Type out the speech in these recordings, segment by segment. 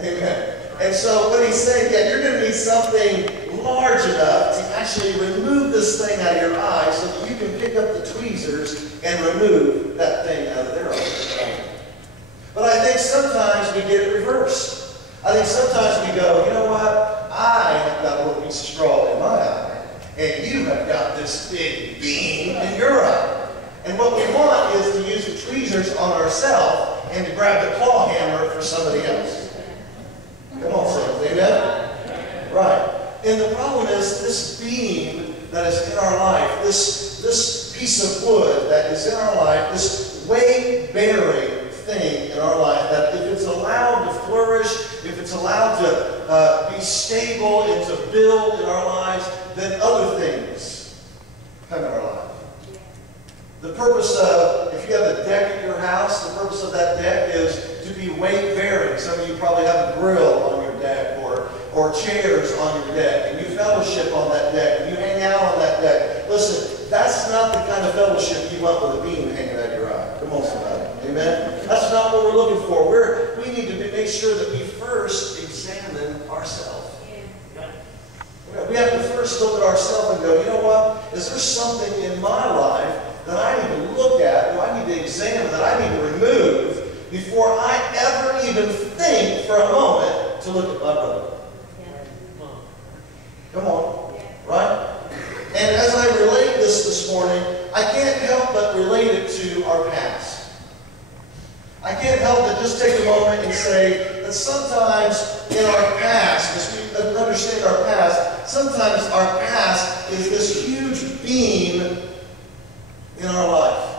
Amen. And so what he's saying, yeah, you're going to need something large enough to actually remove this thing out of your eye so that you can pick up the tweezers and remove that thing out of their eye. But I think sometimes we get it reversed. I think sometimes we go, you know what? I have got a little piece of straw in my eye, and you have got this big beam in your eye. And what we want is to use the tweezers on ourselves and to grab the claw hammer for somebody else. Come on, saints. Amen? Right. And the problem is this beam that is in our life, this piece of wood that is in our life, this weight-bearing thing in our life, that if it's allowed to flourish, if it's allowed to be stable and to build in our lives, then other things come in our life. The purpose of, if you have a deck at your house, the purpose of that deck is to be weight-bearing. Some of you probably have a grill on your deck or chairs on your deck, and you fellowship on that deck, and you hang out on that deck. Listen, that's not the kind of fellowship you want with a beam hanging out your eye. Come on, somebody. Amen? That's not what we're looking for. We need to make sure that we first examine ourselves. We have to first look at ourselves and go, you know what? Is there something in my life that I need to look at, that I need to examine, that I need to remove before I ever even think for a moment to look at my brother? Come on. Right? And as I relate this morning, I can't help but relate it to our past. I can't help but just take a moment and say that sometimes in our past, as we understand our past, sometimes our past is this huge beam in our life.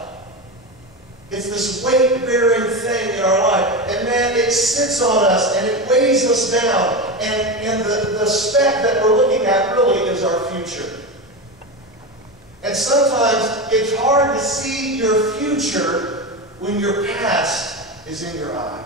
It's this weight-bearing thing in our life. And man, it sits on us and it weighs us down. And the speck that we're looking at really is our future. And sometimes it's hard to see your future when your past is in your eye.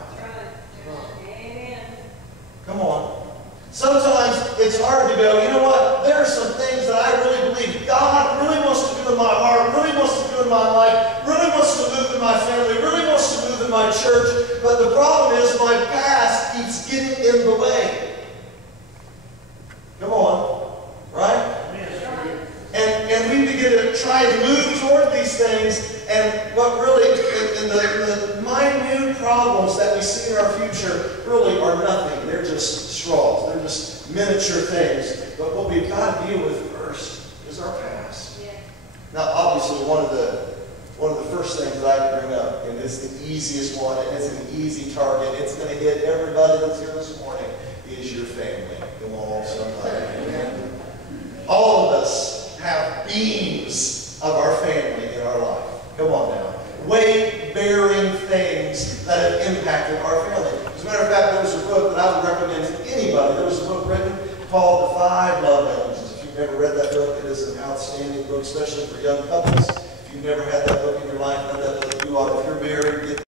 Come on. Sometimes it's hard to go, you know what, there are some things that I really believe God really wants to do in my heart, really wants to do in my life, really wants to move in my family, really wants to move in my church, but the problem is my past keeps getting in the way. Come on, right? And we begin to try to move toward these things, and what really, in the minute problems that we see in our future really are nothing. They're just straws. They're just miniature things. But what we've got to deal with first is our past. Yeah. Now, obviously, one of the first things that I can bring up, and it's the easiest one, and it's an easy target, it's going to hit everybody that's here this morning, is your family. Come on, somebody. All of us have beams of our family in our life. Come on now. Weight-bearing things that have impacted our family. As a matter of fact, there was a book that I would recommend to anybody. There was a book written called The 5 Love Languages. If you've never read that book, it is an outstanding book, especially for young couples. If you've never had that book in your life, let that book you ought. If you're married, get